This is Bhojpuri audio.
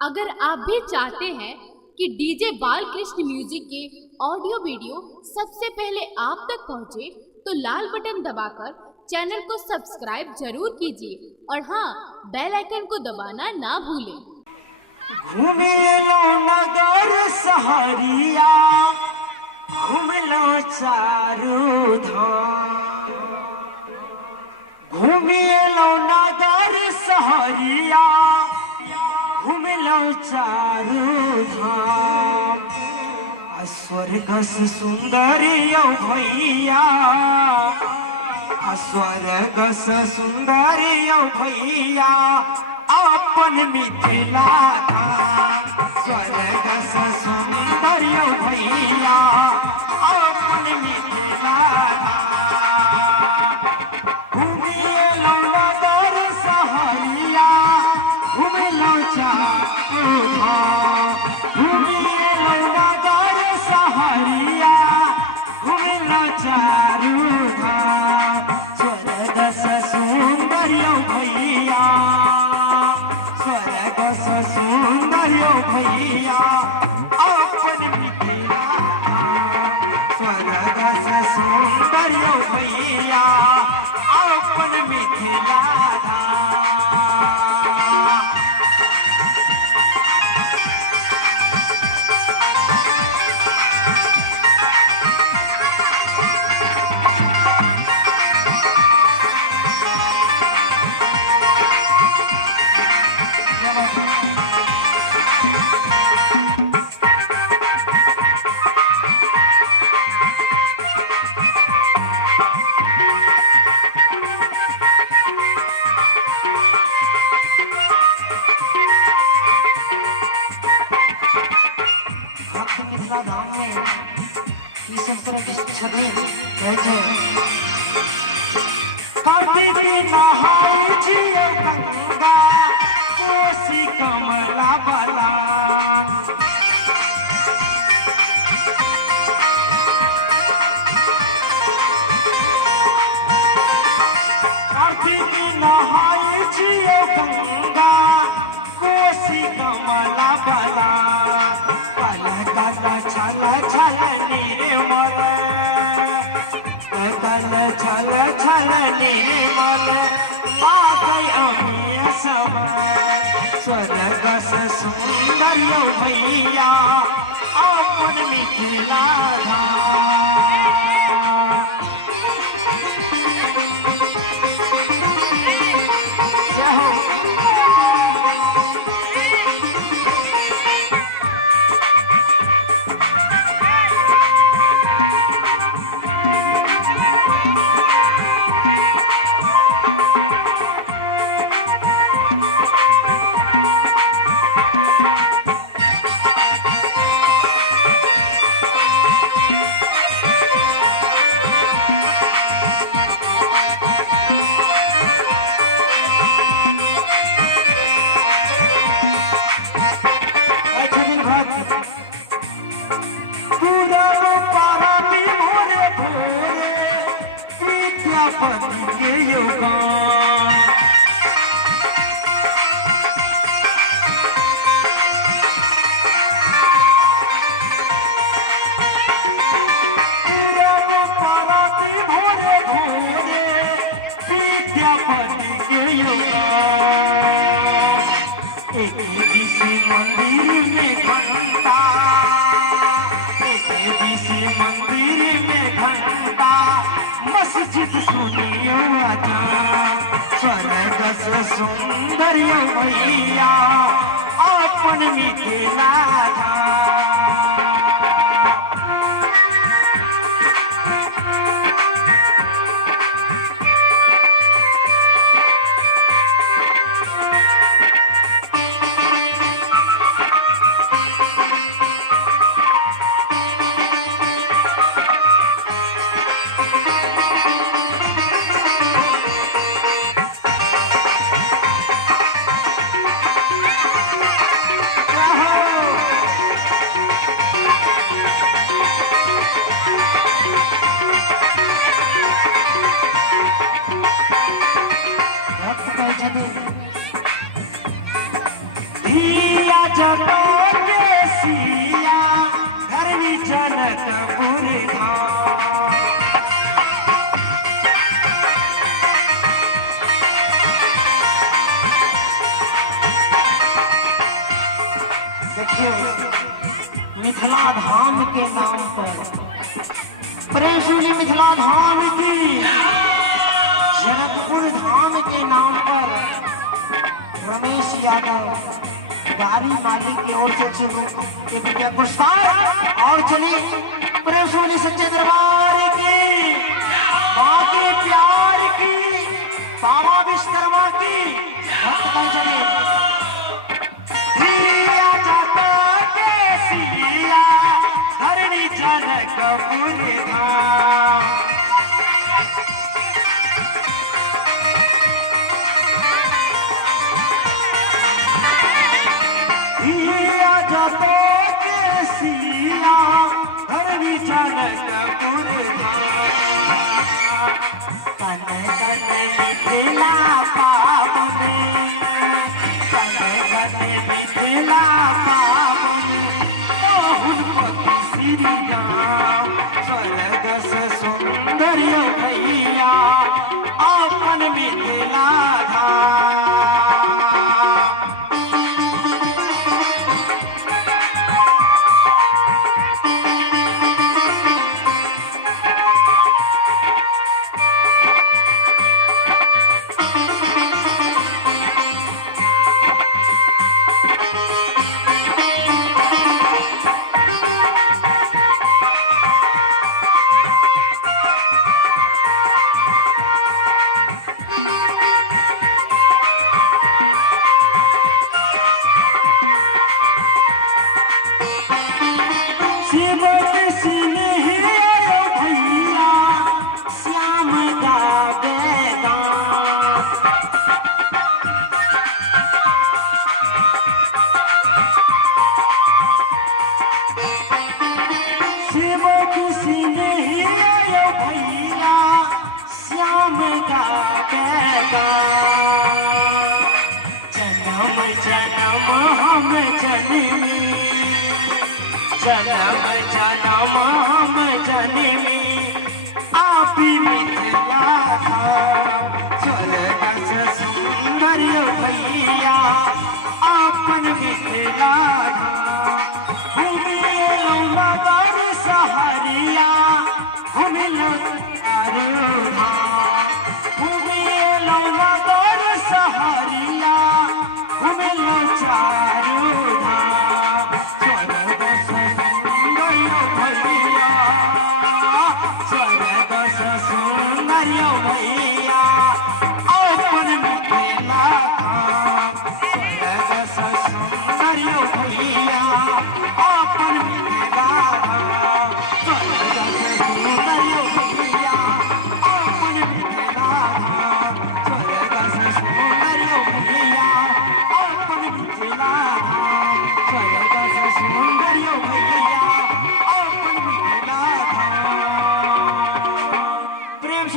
अगर आप भी चाहते हैं कि डीजे बालकृष्ण म्यूजिक के ऑडियो वीडियो सबसे पहले आप तक पहुंचे, तो लाल बटन दबाकर चैनल को सब्सक्राइब जरूर कीजिए और हाँ, बेल आइकन को दबाना ना भूलें। घूमे लो नगर सहरिया, घूम लो चारू धाम। घूमे लो नगर सहरिया, घूम लो चारू धाम। स्वर्ग से सुंदर यौ भैया, स्वर्ग से सुंदर यौ भैया, अपन मिथिला धाम। स्वर्ग से सुंदर यौ भैया, अपन मिथिला धाम। घूमिए लो नगर सहरिया, घूमे लो चारू धाम। घूमिए लो नगर सहरिया, घूमे लो चारू धाम। स्वर्ग से सुंदर यौ भैया, स्वर्ग से सुंदर यौ भैया, अपन मिथिला धाम। स्वर्ग से सुंदर यौ भैया, अपन मिथिला धाम। मिथिला धाम में ई संपूर्ण छवि रहै छै। कार्तिक नहाय छियै गंगा, कोसी कमला बलान। कार्तिक नहाय छियै गंगा, कोसी कमला बलान। छल छल निर्मल, छल छल निर्मल, पागल अमीय समय। स्वर्ग से सुंदर यौ भैया, अपन मिथिला धाम। मंदिर में घंटा, मंदिर में घंटा, मस्जिद सुनियो अजान। स्वर्ग से सुंदर यौ भैया, अपन मिथिला धाम। जतो के सिया धरनी जनकपुर धाम। देखिए मिथिला धाम के नाम पर प्रेम सुनी मिथिला धाम की, जनकपुर धाम के नाम पर रमेश यादव गाड़ी मालिक की ओर से रुपया पुरस्कार। और चलिए प्रेम सुनी सच्चे दरबार की, माँ के प्यार की, बाबा विश्वकर्मा की भक्तगण चलिए। जनकपुर धाम दिया जतो के सिया धरनी जनकपुर धाम। तन तन मिथिला पावन, तन तन मिथिला पावन, बहुल पति श्री राम स्वर्ग से सुंदर भैया अपन मिथिला धाम। जन्म जन्म हम जननी आपी मिथिला